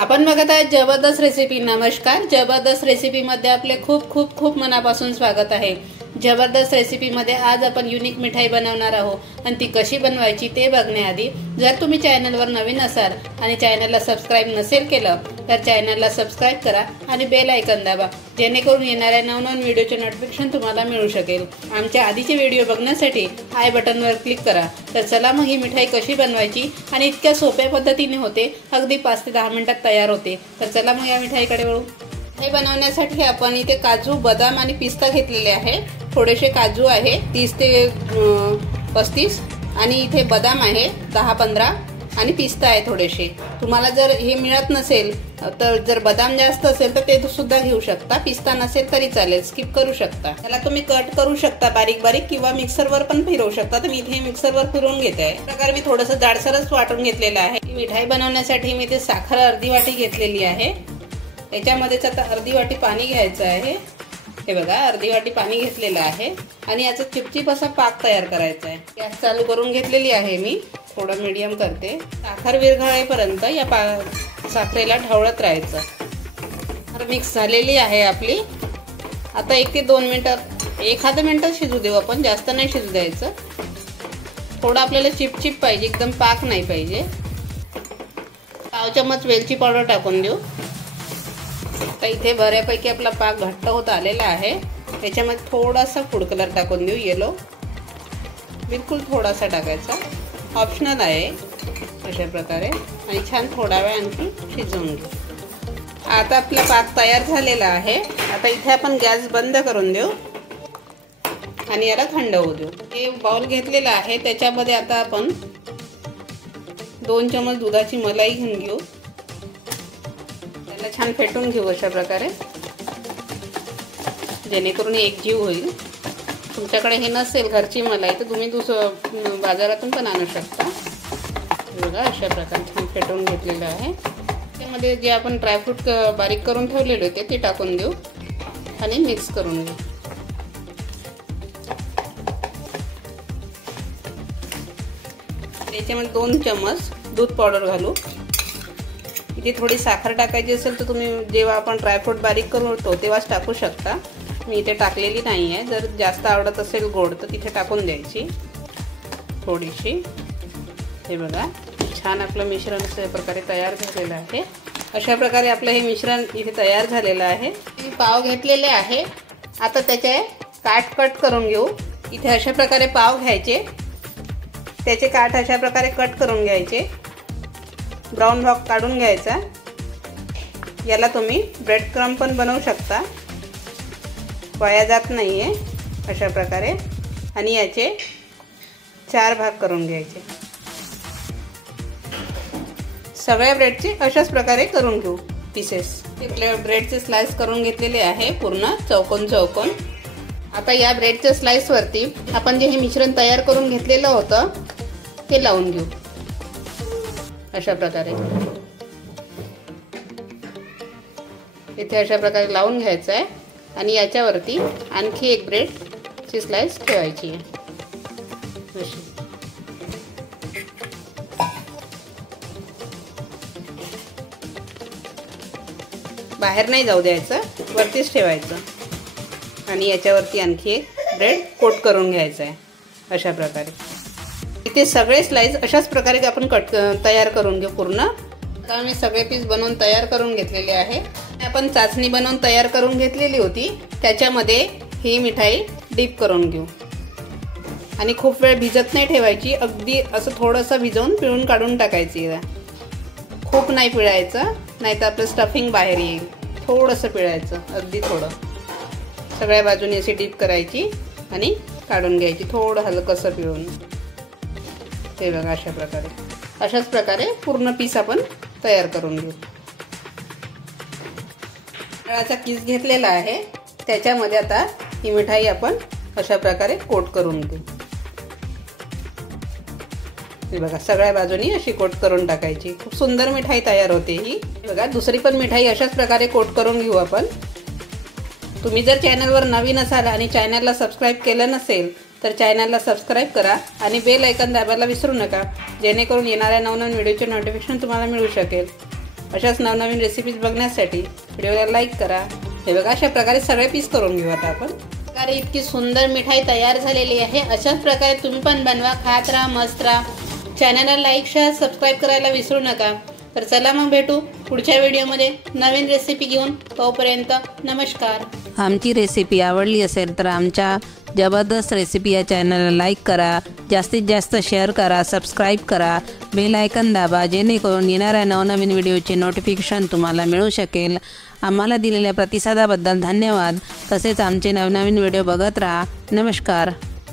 आपण बघत आहे जबरदस्त रेसिपी। नमस्कार, जबरदस्त रेसिपी मध्ये आपले खूप खूप खूप मनापासून स्वागत आहे। जबरदस्त रेसिपी मध्ये आज आपण युनिक मिठाई बनवणार आहोत आणि ती कशी बनवायची ते बघण्याआधी जर तुम्ही चॅनलवर नवीन असाल आणि चॅनलला सबस्क्राइब नसेल केलं तर चॅनलला सबस्क्राइब करा आणि बेल आयकॉन दाबा, जेणेकरून येणाऱ्या नवनवीन व्हिडिओचे नोटिफिकेशन तुम्हाला मिळू शकेल। आमच्या आधीचे व्हिडिओ बघण्यासाठी आय बटनवर क्लिक करा। तर चला मग ही मिठाई कशी बनवायची आणि इतक्या सोप्या पद्धतीने होते, अगदी 5 ते 10 मिनिटात तयार होते। तर चला मग या मिठाईकडे वळू। हे बनवण्यासाठी आपण इथे काजू, बदाम आणि पिस्ता घेतलेले आहे। थोडेसे काजू आहे 30 ते 35 आणि इथे बदाम आहे 10-15 आणि पिस्ता आहे थोडेसे। तुम्हाला जर हे मिळत नसेल तर जर बदाम जास्त असेल तर ते सुद्धा घेऊ शकता, पिस्ता नसेल तरी चालेल, स्किप करू शकता। त्याला तुम्ही कट करू शकता बारीक बारीक किंवा मिक्सरवर पण फिरवू शकता। तर मी इथे मिक्सरवर फिरवून घेते आहे। प्रकारे मी थोडंसं जाडसरच वाटून घेतलेलं आहे। मिठाई बनवण्यासाठी मी इथे साखर अर्धी वाटी घेतलेली आहे। याच्यामध्येच आता अर्धी वाटी पाणी घ्यायचं आहे। हे बघा, अर्धी वाटी पाणी घेतलेलं आहे आणि याचा चिपचिप असा पाक तयार करायचा आहे। गॅस चालू करून घेतलेली आहे मी, थोडं मीडियम करते। साखर विरघळेपर्यंत या साखरेला ढवळत राहायचं। तर मिक्स झालेली आहे आपली। आता 1 ते 2 मिनिटं, 1 मिनिट शिजू देऊ आपण, जास्त नाही शिजू द्यायचं। थोडं आपल्याला चिपचिप पाहिजे, एकदम पाक नाही पाहिजे। पाव चमच वेलची पावडर टाकून देऊ। आता इथे बऱ्यापैकी आपला पाक घट्ट होत आलेला आहे। त्याच्यामध्ये थोडासा फूड कलर टाकून देऊ, येलो, बिलकुल थोडासा टाकायचा, ऑप्शनल आहे। अशा प्रकारे आणि छान थोडा वेळ आणखी शिजवून घेऊ। आता आपला पाक तयार झालेला आहे। आता इथे आपण गॅस बंद करून देऊ आणि याला थंड होऊ देऊ। हे बाउल घेतलेला आहे, त्याच्यामध्ये आता आपण 2 चमच दुधाची मलाई घेऊन घेऊ। त्याला छान फेटून घेऊ अशा प्रकारे, जेणेकरून एकजीव होईल। तुमच्याकडे हे नसेल घरची मलाई तर तुम्ही बाजारातून पण आणू शकता। बघा, अशा प्रकारे छान फेटून घेतलेलं आहे। त्यामध्ये जे आपण ड्रायफ्रूट बारीक करून ठेवलेले होते ते टाकून देऊ आणि मिक्स करून घेऊ। त्याच्यामध्ये 2 चमच दूध पावडर घालू। इथे थोडी साखर टाकायची असेल तर तुम्ही जेव्हा आपण ड्रायफ्रूट बारीक करतो तेव्हाच टाकू शकता। मी इथे टाकलेली नाही आहे। जर जास्त आवडत असेल गोड तर तिथे टाकून द्यायची थोडीशी। हे बघा, छान आपलं मिश्रण अशा प्रकारे तयार झालेलं आहे। अशा प्रकारे आपलं हे मिश्रण इथे तयार झालेलं आहे। पाव घेतलेले आहे, आता त्याचे काठ कट करून घेऊ। इथे अशा प्रकारे पाव घ्यायचे, त्याचे काठ अशा प्रकारे कट करून घ्यायचे। ब्राऊन भाग काढून घ्यायचा। याला तुम्ही ब्रेड क्रम्ब पण बनवू शकता, वाया जात नाही आहे। अशा प्रकारे आणि याचे 4 भाग करून घ्यायचे। सगळ्या ब्रेडचे अशाच प्रकारे करून घेऊ पीसेस। ब्रेडचे स्लाइस करून घेतलेले आहे पूर्ण चौकोन चौकोन। आता या ब्रेडच्या स्लाइसवरती आपण जे हे मिश्रण तयार करून घेतलेलं होतं ते लावून घेऊ अशा प्रकारे। इथे अशा प्रकारे लावून घ्यायचं आहे आणि याच्यावरती आणखी एक ब्रेडची स्लाइस ठेवायची आहे अशी। बाहेर नाही जाऊ द्यायचं, वरतीच ठेवायचं आणि याच्यावरती आणखी एक ब्रेड कोट करून घ्यायचा आहे अशा प्रकारे। इथे सगळे स्लाइस अशाच प्रकारे आपण तयार करून घेऊ पूर्ण। आता मी सगळे पीस बनवून तयार करून घेतलेले आहे। आपण चाचणी बनवून तयार करून घेतलेली होती, त्याच्यामध्ये ही मिठाई डीप करून घेऊ आणि खूप वेळ भिजत नाही ठेवायची। अगदी असं थोडंसं भिजवून पिळून काढून टाकायची। खूप नाही पिळायचं, नाही तर आपलं स्टफिंग बाहेर येईल। थोडंसं पिळायचं, अगदी थोडं। सगळ्या बाजूने अशी डीप करायची आणि काढून घ्यायची, थोडं हलकंसं पिळून। हे बघा, अशा प्रकारे अशाच प्रकारे पूर्ण पीस आपण तयार करून घेऊ। नारळाचा किस घेतलेला आहे, त्याच्यामध्ये आता ही मिठाई आपण अशा प्रकारे कोट करून घेऊ। हे बघा, सगळ्या बाजूनी अशी कोट करून टाकायची। खूप सुंदर मिठाई तयार होते ही। बघा, दुसरी पण मिठाई अशाच प्रकारे कोट करून घेऊ आपण। तुम्ही जर चॅनलवर नवीन असाल आणि चॅनलला सबस्क्राइब केलं नसेल तर चॅनलला सबस्क्राइब करा आणि बेल आयकॉन दाबायला विसरू नका, जेणेकरून येणाऱ्या नवनवीन व्हिडिओचे नोटिफिकेशन तुम्हाला मिळू शकेल। अशाच नवनवीन रेसिपीज बघण्यासाठी व्हिडिओला लाईक करा। हे बघा, अशा प्रकारे सगळे पीस करून घेऊ आता आपण। प्रकारे इतकी सुंदर मिठाई तयार झालेली आहे। अशाच प्रकारे तुम्ही पण बनवा, खात राहा, मस्त राहा। चॅनलला लाईक, शेअर, सबस्क्राईब करायला विसरू नका। तर चला मग भेटू पुढच्या व्हिडिओमध्ये नवीन रेसिपी घेऊन। तोपर्यंत नमस्कार। आमची रेसिपी आवडली असेल तर आमच्या जबरदस्त रेसिपी या चॅनलला लाईक करा, जास्तीत जास्त शेअर करा, सबस्क्राईब करा, बेल आयकन दाबा, जेणेकरून येणाऱ्या नवनवीन व्हिडिओचे नोटिफिकेशन तुम्हाला मिळू शकेल। आम्हाला दिलेल्या प्रतिसादाबद्दल धन्यवाद। तसेच आमचे नवनवीन व्हिडिओ बघत राहा। नमस्कार।